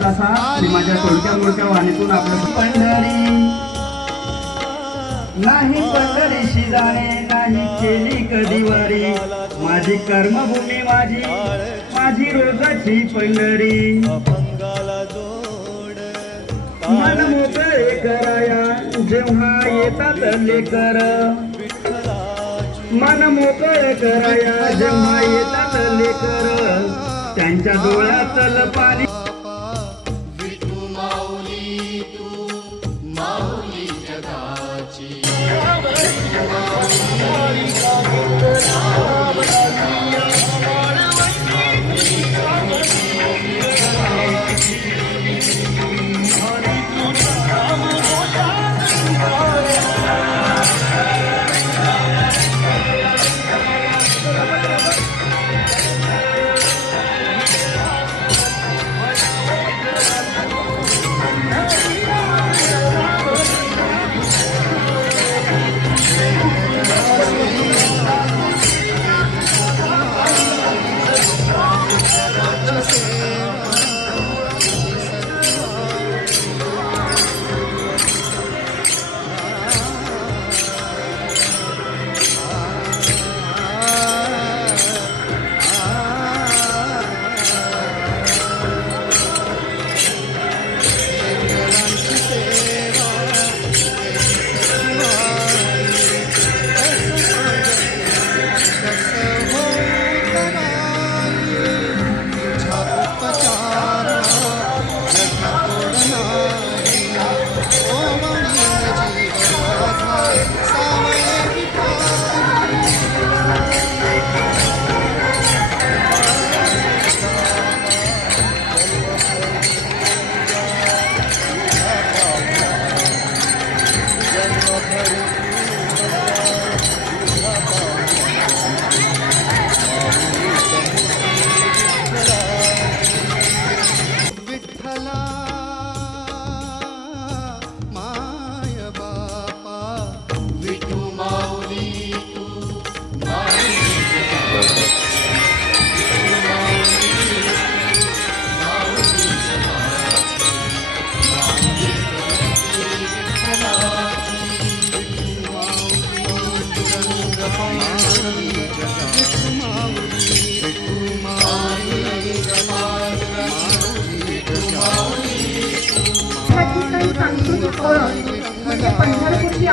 निवडलेला असा मी माझ्या टोळक्या मोडक्या वाणीतून आपल्या पंढरी. नाही पंढरीशी जाणे नाही केली कधी वारी. माझी कर्मभूमी माझी माझी रोजाची पंढरी. मन मोकळे कराया जेव्हा येतात लेकर. मन मोकळे कराया जेव्हा येतात लेकर. त्यांच्या डोळ्यातल पाणी विठ्ठला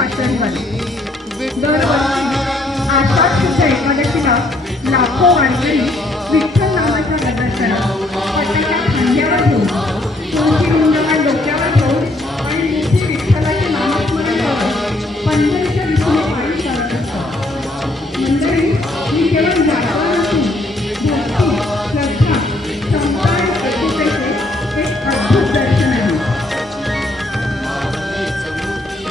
पंढरपूरची आचरणवाडी दरवर्षी आषाढ शुद्ध एकादशीला लाखो वारकरी विठ्ठल प्रदर्शनात पटाच्या खांद्यावर घेऊन डोक्यावर घेऊन आणि मोठी विठ्ठलाचे नामस्मरण पंढरीच्या दिशेने चालत असतात. मंडळी ही केवळ जागा नसून भक्ती श्रद्धा समता आणि एक अद्भुत दर्शन आहे.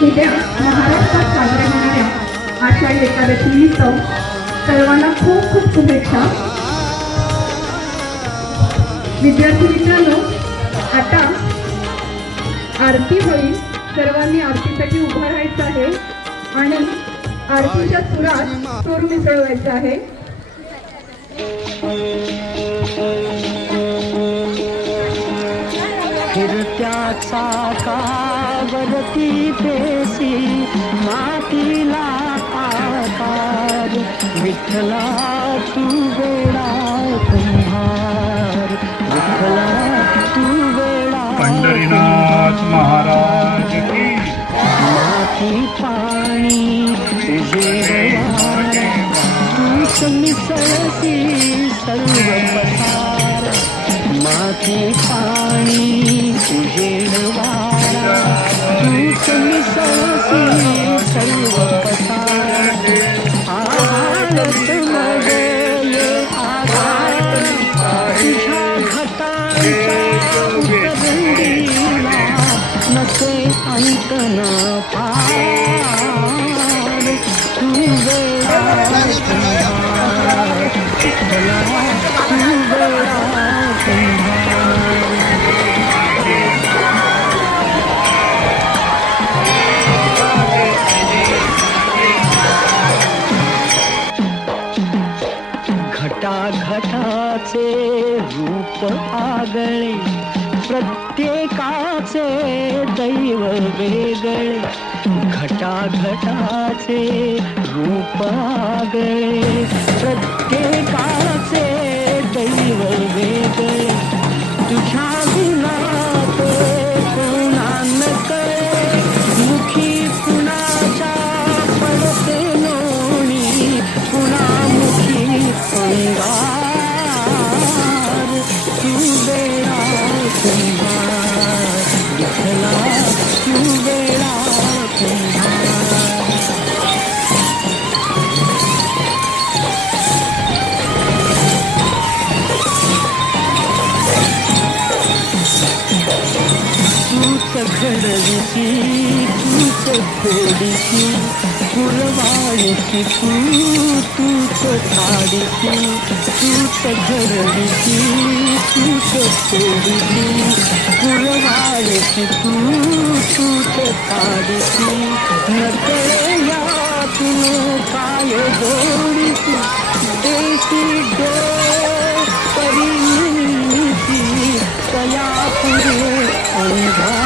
उद्या महाराष्ट्रात साजऱ्या होणाऱ्या आषाढी एकादशी निमित्त सर्वांना खूप खूप शुभेच्छा. विद्यार्थी मित्रांनो आता आरती होईल सर्वांनी आरतीसाठी उभं राहायचं आहे आणि आरतीच्या सुरात सूर मिसळवायचा आहे. फिरत्याचा कावरती पेशी मातीला आकार विठ्ठला तू वेळा कुंभार. विठ्ठला तू वेळा पंढरीनाथ महाराज की न पार तू वेळा तू वेळा घटा घटाचे आगळे प्रत्येकाचे दैव वेगळे घटाघटाचे रूप आगळे. प्रत्येकाचे दैव तूच फोडीची पुरवाळीची तू तूच काढीची तूच घडविची तूच फोडीची पुरवाळीची तू तूच काढीची नकळे यातून काय जोडीची देशी डो परी कया पुरे अंधार